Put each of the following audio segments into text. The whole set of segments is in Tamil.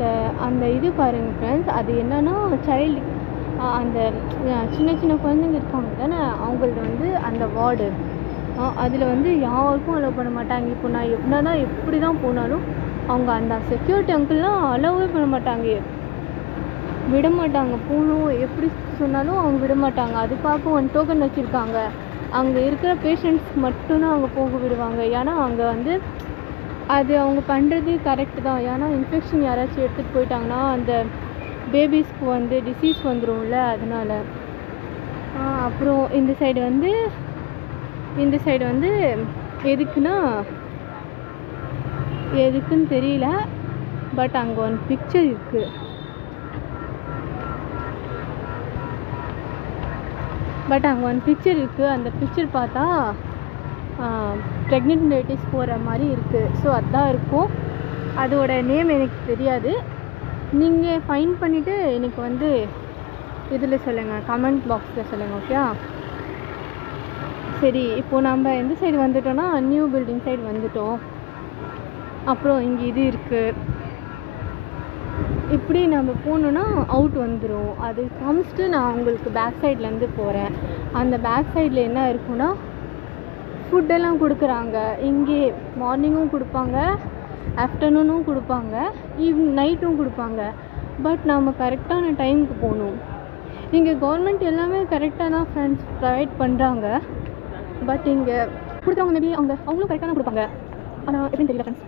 அந்த அந்த இது பாருங்கள் ஃப்ரெண்ட்ஸ், அது என்னன்னா சைல்டு அந்த சின்ன சின்ன குழந்தைங்க இருக்காங்க தானே, அவங்கள்ட்ட வந்து அந்த வார்டு அதில் வந்து யாருக்கும் அலோவ் பண்ண மாட்டாங்க. இப்போ நான் எப்படி தான் போனாலும் அவங்க அந்த செக்யூரிட்டி அங்கிள்லாம் அலோவே பண்ண மாட்டாங்க, விட மாட்டாங்க. போகணும் எப்படி சொன்னாலும் அவங்க விட மாட்டாங்க. அதுக்காக 1 டோக்கன் வச்சுருக்காங்க. அங்கே இருக்கிற பேஷண்ட்ஸ்க்கு மட்டும்தான் அவங்க போக விடுவாங்க. ஏன்னா அங்கே வந்து அது அவங்க பண்ணுறது கரெக்டு தான். ஏன்னா இன்ஃபெக்ஷன் யாராச்சும் எடுத்துகிட்டு போயிட்டாங்கன்னா அந்த பேபிஸ்க்கு வந்து டிசீஸ் வந்துடும்ல, அதனால். அப்புறம் இந்த சைடு வந்து எதுக்குன்னு தெரியல, பட் அங்கே ஒரு பிக்சர் இருக்குது. அந்த பிக்சர் பார்த்தா ப்ரெக்னென்ட் லேடிஸ் போகிற மாதிரி இருக்குது. ஸோ அதுதான் இருக்கும். அதோட நேம் எனக்கு தெரியாது. நீங்கள் ஃபைண்ட் பண்ணிவிட்டு எனக்கு வந்து இதில் சொல்லுங்கள், கமெண்ட் பாக்ஸில் சொல்லுங்கள். ஓகே, சரி. இப்போது நம்ம எந்த சைடு வந்துட்டோன்னா நியூ பில்டிங் சைடு வந்துட்டோம். அப்புறம் இங்கே இது இருக்குது. இப்படி நம்ம போகணுன்னா அவுட் வந்துடும். அது காமிச்சிட்டு நான் உங்களுக்கு பேக் சைட்லேருந்து போகிறேன். அந்த பேக் சைடில் என்ன இருக்குன்னா ஃபுட்டெல்லாம் கொடுக்குறாங்க. இங்கே மார்னிங்கும் கொடுப்பாங்க, ஆஃப்டர்நூனும் கொடுப்பாங்க, நைட்டும் கொடுப்பாங்க. பட் நம்ம கரெக்டான டைமுக்கு போகணும். இங்கே கவர்மெண்ட் எல்லாமே கரெக்டாக தான் ஃப்ரெண்ட்ஸ் ப்ரொவைட் பண்ணுறாங்க. பட் இங்கே கொடுக்குறவங்க மேபி அவங்களும் கரெக்டாக தான் கொடுப்பாங்க, ஆனால் எப்படின்னு தெரியல ஃப்ரெண்ட்ஸ்.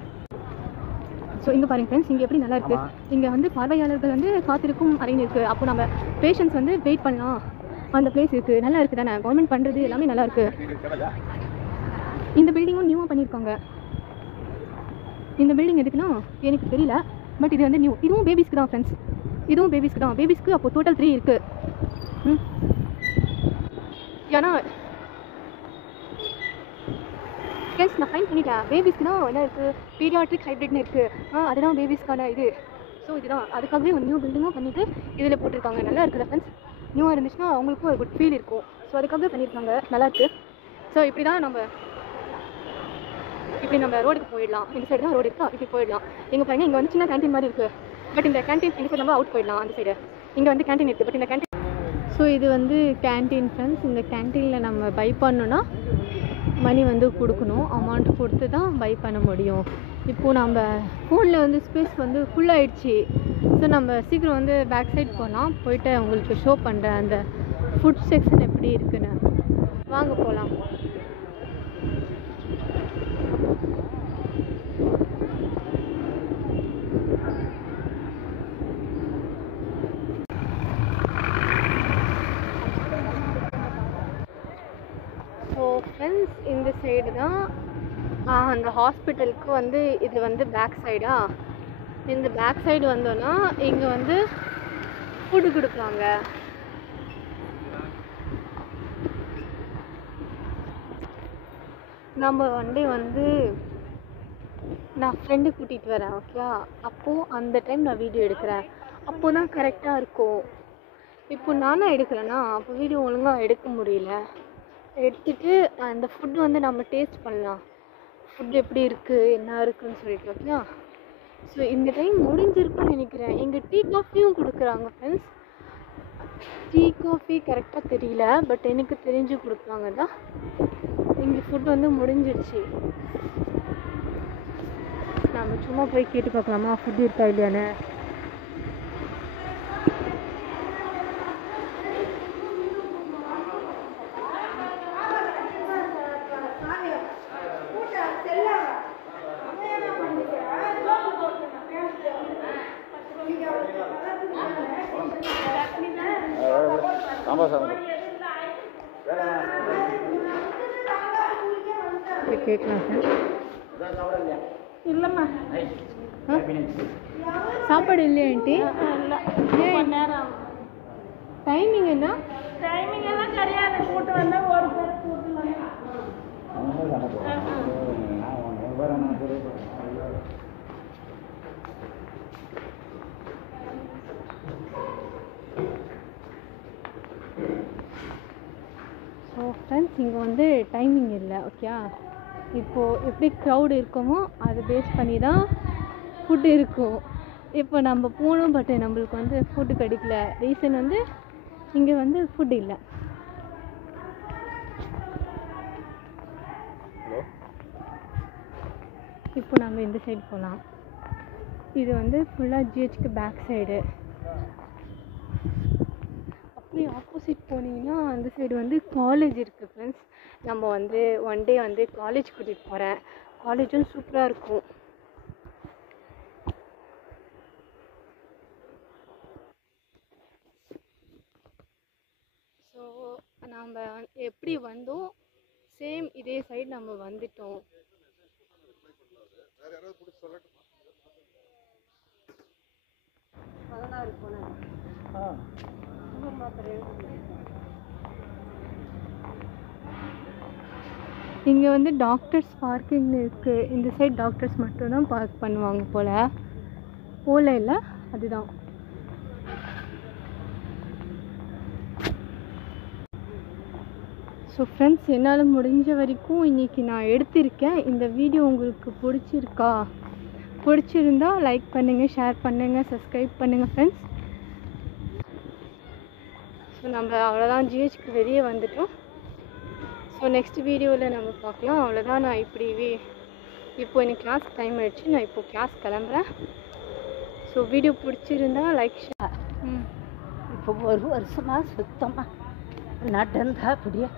ஸோ இங்கே பாருங்கள் ஃப்ரெண்ட்ஸ், இங்கே எப்படி நல்லா இருக்குது. இங்கே வந்து பார்வையாளர்கள் வந்து காத்திருக்கும் அறைன்னு இருக்குது. அப்போ நம்ம பேஷண்ட்ஸ் வந்து வெயிட் பண்ணலாம், அந்த பிளேஸ் இருக்குது. நல்லா இருக்குது தானே, கவர்மெண்ட் பண்ணுறது எல்லாமே நல்லா இருக்குது. இந்த பில்டிங்கும் நியூவாக பண்ணியிருக்காங்க. இந்த பில்டிங் எதுக்குன்னா எனக்கு தெரியல, பட் இது வந்து நியூ. இதுவும் பேபிஸ்க்கு தான் ஃப்ரெண்ட்ஸ், இதுவும் பேபிஸ்க்கு தான். பேபிஸ்க்கு அப்போது டோட்டல் 3 இருக்குது. ஏன்னா ஃப்ரெண்ட்ஸ் நான் ஃபைன் பண்ணிட்டேன். பேபிஸ்க்கு தான் என்ன இருக்குது, பீடியாட்ரிக் ஹைப்ரிட்னு இருக்குது. அதுதான் பேபிஸ்க்கான இது. ஸோ இதுதான், அதுக்காகவே ஒரு நியூ பில்டிங்கும் பண்ணிவிட்டு இதில் போட்டிருக்காங்க. நல்லா இருக்குது ஃப்ரெண்ட்ஸ். நியூவாக இருந்துச்சுன்னா அவங்களுக்கும் ஒரு குட் ஃபீல் இருக்கும். ஸோ அதுக்காகவே பண்ணியிருக்காங்க, நல்லாயிருக்கு. ஸோ இப்படி நம்ம ரோடுக்கு போயிடலாம். இந்த சைடு தான் ரோடு இருக்கா, இப்படி போயிடலாம். இங்கே பாருங்கள், இங்கே வந்து சின்ன கேன்டீன் மாதிரி இருக்குது. பட் இந்த கேன்டீன் இந்த சைடு நம்ம அவுட் போயிடலாம். அந்த சைடு இங்கே வந்து கேன்டீன் இருக்குது, பட் இந்த கேன்டீன். ஸோ இது வந்து கேன்டீன் ஃப்ரெண்ட்ஸ். இந்த கேன்டீனில் நம்ம பை பண்ணணுன்னா மணி வந்து கொடுக்கணும். அமௌண்ட் கொடுத்து தான் பை பண்ண முடியும். இப்போது நம்ம ஃபோனில் வந்து ஸ்பேஸ் வந்து ஃபுல்லாகிடுச்சு. ஸோ நம்ம சீக்கிரம் வந்து பேக் சைட் போகலாம். போயிட்டு உங்களுக்கு ஷோ பண்ணுறேன் அந்த ஃபுட் செக்ஷன் எப்படி இருக்குன்னு. வாங்க போகலாம். ஸோ ஃப்ரெண்ட்ஸ், இந்த சைடு தான் அந்த ஹாஸ்பிட்டலுக்கு வந்து இது வந்து பேக் சைடா. இந்த பேக் சைடு வந்தோன்னா இங்கே வந்து ஃபுட்டு கொடுப்பாங்க. நம்ம வந்து நான் ஃப்ரெண்டு கூட்டிகிட்டு வரேன். ஓகே, அப்போது அந்த டைம் நான் வீடியோ எடுக்கிறேன். அப்போது தான் கரெக்டாக இருக்கும். இப்போ நானும் எடுக்கலைன்னா அப்போ வீடியோ ஒழுங்காக எடுக்க முடியல. எடுத்துகிட்டு அந்த ஃபுட்டு வந்து நம்ம டேஸ்ட் பண்ணலாம், ஃபுட் எப்படி இருக்குது என்ன இருக்குதுன்னு சொல்லிட்டு. ஓகே, ஸோ இந்த டைம் முடிஞ்சிருக்குன்னு நினைக்கிறேன். இங்கே டீ காஃபியும் கொடுக்குறாங்க ஃப்ரெண்ட்ஸ். டீ காஃபி கரெக்டாக தெரியல, பட் எனக்கு தெரிஞ்சு கொடுப்பாங்க தான். இங்கே ஃபுட் வந்து முடிஞ்சிருச்சு. நம்ம சும்மா போய் கேட்டு பார்க்கலாமா ஃபுட் இருக்கா இல்லையான்னு. கேட்கலாம் சார். இல்லைம்மா, சாப்பாடு இல்லையா ஆண்டி? இல்லை, நேரம் டைமிங் என்ன? டைமிங் எல்லாம் கிடையாது. கூட்டு வந்தால் ஒரு பேர் கூட்டு ஸோ ஃப்ரெண்ட்ஸ், இங்கே வந்து டைமிங் இல்லை. ஓகே, இப்போது எப்படி க்ரௌடு இருக்குமோ அதை பேஸ் பண்ணி தான் ஃபுட்டு இருக்கும். இப்போ நம்ம போனோம், பட் நம்மளுக்கு வந்து ஃபுட்டு கிடைக்கல. ரீசன் வந்து இங்கே வந்து ஃபுட் இல்லை. இப்போ நம்ம இந்த சைடு போகலாம். இது வந்து ஃபுல்லாக ஜிஹெச்க்கு பேக் சைடு. அப்படியே ஆப்போசிட் போனீங்கன்னா அந்த சைடு வந்து காலேஜ் இருக்குது ஃப்ரெண்ட்ஸ். நம்ம வந்து ஒன் டே வந்து காலேஜ் கூட்டிகிட்டு போகிறேன். காலேஜும் சூப்பராக இருக்கும். ஸோ நம்ம எப்படி வந்தோம் சேம் இதே சைடு நம்ம வந்துட்டோம். இங்கே வந்து டாக்டர்ஸ் பார்க்கிங் இருக்குது. இந்த சைட் டாக்டர்ஸ் மட்டும்தான் பார்க் பண்ணுவாங்க போல். போல இல்லை, அதுதான். ஸோ ஃப்ரெண்ட்ஸ், என்னால் முடிஞ்ச வரைக்கும் இன்றைக்கி நான் எடுத்திருக்கேன். இந்த வீடியோ உங்களுக்கு பிடிச்சிருந்தா லைக் பண்ணுங்கள், ஷேர் பண்ணுங்கள், சப்ஸ்கிரைப் பண்ணுங்கள் ஃப்ரெண்ட்ஸ். ஸோ நம்ம அவ்வளோதான், ஜிஹெச்க்கு வெளியே வந்துட்டோம். ஸோ நெக்ஸ்ட் வீடியோவில் நம்ம பார்க்கலாம். அவ்வளோதான். நான் இப்போ எனக்கு கிளாஸ் டைம் ஆகிடுச்சு. நான் இப்போ கிளாஸ் கிளம்புறேன். ஸோ வீடியோ பிடிச்சிருந்தா லைக் ஷேர். இப்போ ஒரு வருஷமாக சுத்தமாக நடந்தா அப்படியே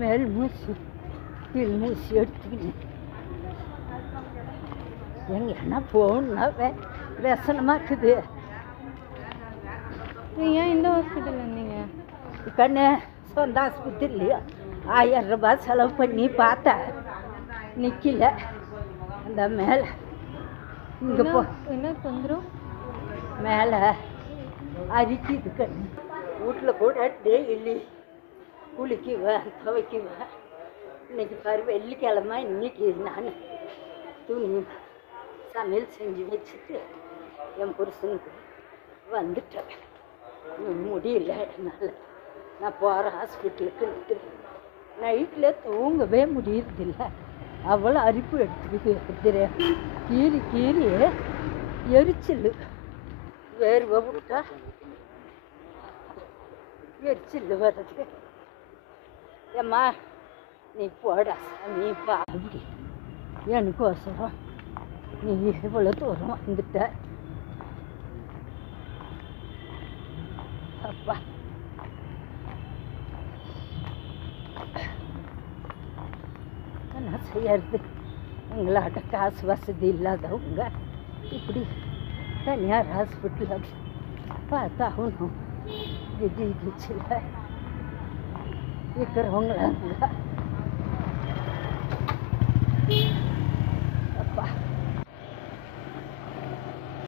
மேல் மூச்சு கீழ் மூச்சு எடுத்துக்கினேன். எங்கன்னா போகணுன்னா व्यसனமாக்குது. ஏன் இந்த ஹாஸ்பிட்டல் வந்தீங்க? கண்ணே சொந்த ஆஸ்பத்திரிலையோ 1000 ரூபாய் செலவு பண்ணி பார்த்தேன், நிற்கல. அந்த மேலே இங்கே போ, என்ன தொந்தரவு? மேலே அரிக்குது கண்ணு. வீட்டில் கூட டெய்லி குளிக்குவேன், துவைக்குவேன். இன்னைக்கு பாரு வெள்ளிக்கிழமை, இன்னைக்கு நான் துணி சமையல் செஞ்சு வச்சுட்டு என் புருஷனுக்கு வந்துட்டேன். முடியல, என்னால் நான் போகிற ஹாஸ்பிட்டலுக்கு நைட்டில் தூங்கவே முடியறதில்ல. அவ்வளோ அரிப்பு எடுத்துக்கிது. கீறி எரிச்சல், வேர்வை விட்டா எரிச்சல் வருது. ஏம்மா நீ போடா சாமி பா, அப்படி எனக்கோசரம் நீ இவ்வளோ தூரம் வந்துட்ட. அப்பா என்ன செய்யறது? எங்களாட்ட காசு வசதி இல்லாதவங்க இப்படி தனியார் ஹாஸ்பிட்டலில் பார்த்தாகணும். ஜிஹெச்சில் இருக்கிறவங்களாங்க.